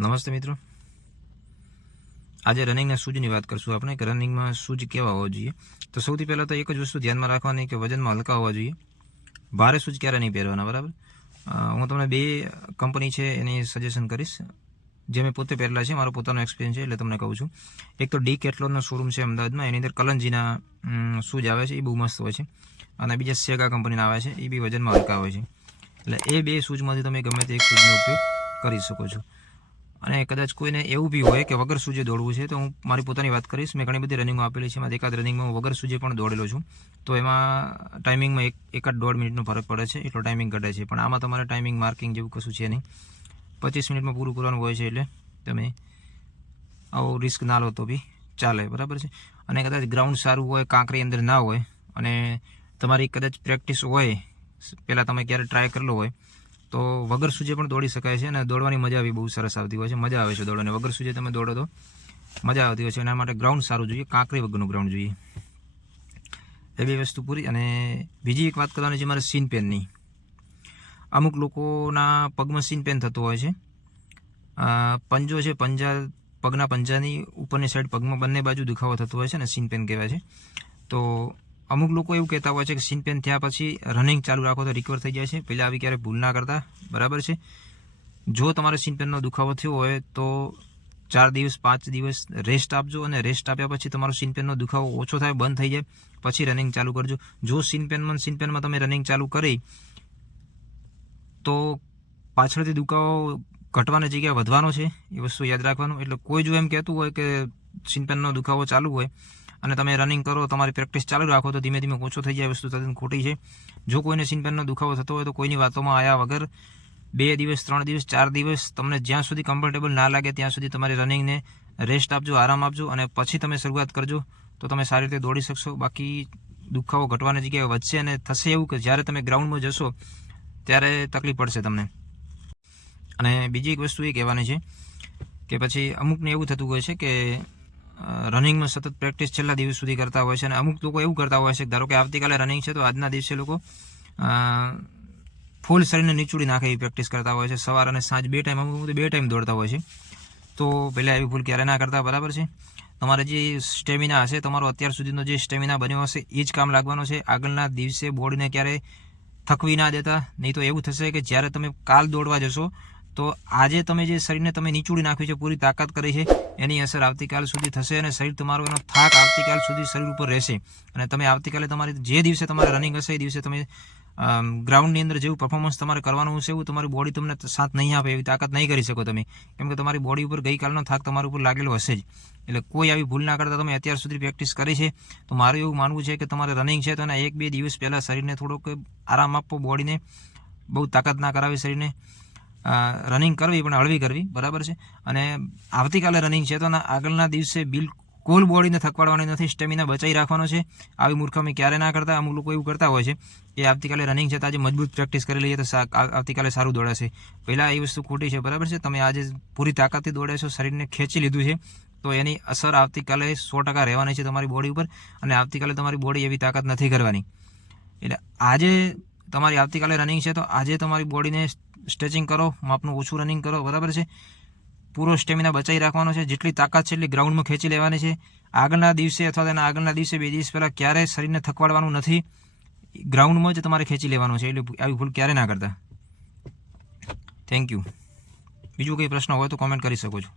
નમસ્તે મિત્રો. આજે રનિંગના શૂઝની વાત કરશું આપણે, કે રનિંગમાં શૂઝ કેવા હોવા જોઈએ. તો સૌથી પહેલાં તો એક જ વસ્તુ ધ્યાનમાં રાખવાની કે વજનમાં હલકા હોવા જોઈએ. ભારે શૂઝ ક્યારે નહીં પહેરવાના, બરાબર? હું તમને બે કંપની છે એની સજેશન કરીશ. જે મેં પોતે પહેરેલા છે, મારો પોતાનો એક્સપિરિયન્સ છે એટલે તમને કહું છું. એક તો ડી કેટલોનનો શોરૂમ છે અમદાવાદમાં, એની અંદર કલનજીના શૂઝ આવે છે, એ બહુ મસ્ત હોય છે. અને બીજા સેગા કંપનીના આવે છે, એ બી વજનમાં હલકા હોય છે. એટલે એ બે શૂઝમાંથી તમે ગમે તે એક શૂઝનો ઉપયોગ કરી શકો છો. અને કદાચ કોઈને એવું બી હોય કે વગર સૂજે દોડવું છે, તો હું મારી પોતાની વાત કરીશ. મેં ઘણી બધી રનિંગો આપેલી છે, એમાં એકાદ રનિંગમાં હું વગર સૂજે પણ દોડેલો છું. તો એમાં ટાઈમિંગમાં એક, એકાદ દોઢ મિનિટનો ફરક પડે છે, એટલો ટાઈમિંગ ઘટે છે. પણ આમાં તમારે ટાઈમિંગ માર્કિંગ જેવું કશું છે નહીં. પચીસ મિનિટમાં પૂરું કરવાનું હોય છે એટલે તમે આવો રિસ્ક ના લો તો બી ચાલે, બરાબર છે? અને કદાચ ગ્રાઉન્ડ સારું હોય, કાંકરી અંદર ના હોય અને તમારી કદાચ પ્રેક્ટિસ હોય, પહેલાં તમે ક્યારે ટ્રાય કરેલો હોય તો વગર સૂજે પણ દોડી શકાય છે અને દોડવાની મજા આવી બહુ સરસ આવતી હોય છે. મજા આવે છે દોડવાની. વગર સૂજે તમે દોડો તો મજા આવતી હોય છે. એના માટે ગ્રાઉન્ડ સારું જોઈએ. કાંકરી વગરનું ગ્રાઉન્ડ જોઈએ. એ બે વસ્તુ પૂરી. અને બીજી એક વાત કરવાની છે મારે સીન પેનની અમુક લોકોના પગમાં સીન પેન થતો હોય છે. પંજો છે, પંજા, પગના પંજાની ઉપરની સાઈડ પગમાં બંને બાજુ દુખાવો થતો હોય છે ને સીન પેન કહેવાય છે. તો અમુક લોકો એવું કહેતા હોય છે કે સીન પેન થયા પછી રનિંગ ચાલુ રાખો તો રિકવર થઈ જાય છે. પહેલાં આવી ક્યારે ભૂલ ના કરતા. બરાબર છે? જો તમારે સીન પેનનો દુખાવો થયો હોય તો ચાર દિવસ, પાંચ દિવસ રેસ્ટ આપજો અને રેસ્ટ આપ્યા પછી તમારો સીન પેનનો દુખાવો ઓછો થાય, બંધ થઈ જાય. પછી રનિંગ ચાલુ કરજો. જો સીન પેનમાં સીન પેનમાં તમે રનિંગ ચાલુ કરી તો પાછળથી દુખાવો ઘટવાની જગ્યાએ વધવાનો છે. એ વસ્તુ યાદ રાખવાનું. એટલે કોઈ જો એમ કહેતું હોય કે સિનપેનનો દુખાવો ચાલુ હોય અને તમે રનિંગ કરો, તમારી પ્રેક્ટિસ ચાલુ રાખો, તો ધીમે ધીમે ઓછો થઈ જાય, વસ્તુ તદ્દન ખોટી છે. જો કોઈને સિનપેનનો દુખાવો થતો હોય, તો કોઈની વાતોમાં આવ્યા વગર બે દિવસ, ત્રણ દિવસ, ચાર દિવસ તમને જ્યાં સુધી કમ્ફર્ટેબલ ના લાગે, ત્યાં સુધી તમારી રનિંગને રેસ્ટ આપજો, આરામ આપજો અને પછી તમે શરૂઆત કરજો, તો તમે સારી રીતે દોડી શકશો. બાકી દુખાવો ઘટવાની જગ્યાએ વધશે અને થશે એવું કે જ્યારે તમે ગ્રાઉન્ડમાં જશો, ત્યારે તકલીફ પડશે તમને. અને બીજી એક વસ્તુ એ કહેવાની છે કે પછી અમુકને એવું થતું હોય છે કે રનિંગમાં સતત પ્રેક્ટિસ છેલ્લા દિવસ સુધી કરતા હોય છે અને અમુક લોકો એવું કરતા હોય છે ધારો કે આવતીકાલે રનિંગ છે તો આજના દિવસે લોકો ફૂલ શરીરને નીચોડી નાખે એવી પ્રેક્ટિસ કરતા હોય છે. સવાર અને સાંજ બે ટાઈમ અમુક તો બે ટાઈમ દોડતા હોય છે. તો પહેલાં એવી ભૂલ ક્યારે ના કરતા, બરાબર છે? તમારે જે સ્ટેમિના હશે, તમારો અત્યાર સુધીનો જે સ્ટેમિના બન્યો હશે, એ જ કામ લાગવાનો છે. આગળના દિવસે બોડીને ક્યારે થકવી ના દેતા, નહીં તો એવું થશે કે જ્યારે તમે કાલ દોડવા જશો તો આજે તમે જે શરીરને તમે નીચોડી નાખ્યું છે, પૂરી તાકાત કરી છે, એની અસર આવતીકાલ સુધી થશે અને શરીર તમારો એનો થાક આવતીકાલ સુધી શરીર ઉપર રહેશે. અને તમે આવતીકાલે તમારી જે દિવસે તમારે રનિંગ હશે, એ દિવસે તમે ગ્રાઉન્ડની અંદર જેવું પરફોર્મન્સ તમારે કરવાનું હશે એવું તમારી બોડી તમને સાથ નહીં આપે એવી તાકાત નહીં કરી શકો તમે. કેમ કે તમારી બોડી ઉપર ગઈકાલનો થાક તમારા ઉપર લાગેલો હશે જ. એટલે કોઈ આવી ભૂલ ના કરતા તમે અત્યાર સુધી પ્રેક્ટિસ કરી છે. તો મારું એવું માનવું છે કે તમારે રનિંગ છે તો એના એક બે દિવસ પહેલાં શરીરને થોડોક આરામ આપવો બોડીને બહુ તાકાત ના કરાવી શરીરને. રનિંગ કરવી પણ હળવી કરવી, બરાબર છે? અને આવતીકાલે રનિંગ છે, તો આગળના દિવસે બિલકુલ બોડીને થકવાડવાની નથી સ્ટેમિના બચાવી રાખવાનો છે. આવી મૂર્ખામી ક્યારે ના કરતા, અમુક લોકો એવું કરતા હોય છે કે આવતીકાલે રનિંગ છે તો આજે મજબૂત પ્રેક્ટિસ કરી લઈએ તો આવતીકાલે સારું દોડાશે પહેલાં એ વસ્તુ ખોટી છે, બરાબર છે? તમે આજે પૂરી તાકાતથી દોડે છો, શરીરને ખેંચી લીધું છે, તો એની અસર આવતીકાલે સો ટકા રહેવાની છે તમારી બોડી ઉપર અને આવતીકાલે તમારી બોડી એવી તાકાત નથી કરવાની. એટલે આજે તમારી આવતીકાલે રનિંગ છે, તો આજે તમારી બોડીને સ્ટ્રેચિંગ કરો, માપનું ઓછું રનિંગ કરો, બરાબર છે? પૂરો સ્ટેમિના બચાવી રાખવાનો છે. જેટલી તાકાત છે એટલી ગ્રાઉન્ડમાં ખેંચી લેવાની છે. આગળના દિવસે અથવા તેના આગળના દિવસે બે દિવસ પહેલાં ક્યારેય શરીરને થકવાડવાનું નથી. ગ્રાઉન્ડમાં જ તમારે ખેંચી લેવાનું છે. એટલે આવી ભૂલ ક્યારે ના કરતા. થેન્ક યુ બીજું કંઈ પ્રશ્ન હોય તો કોમેન્ટ કરી શકો છો.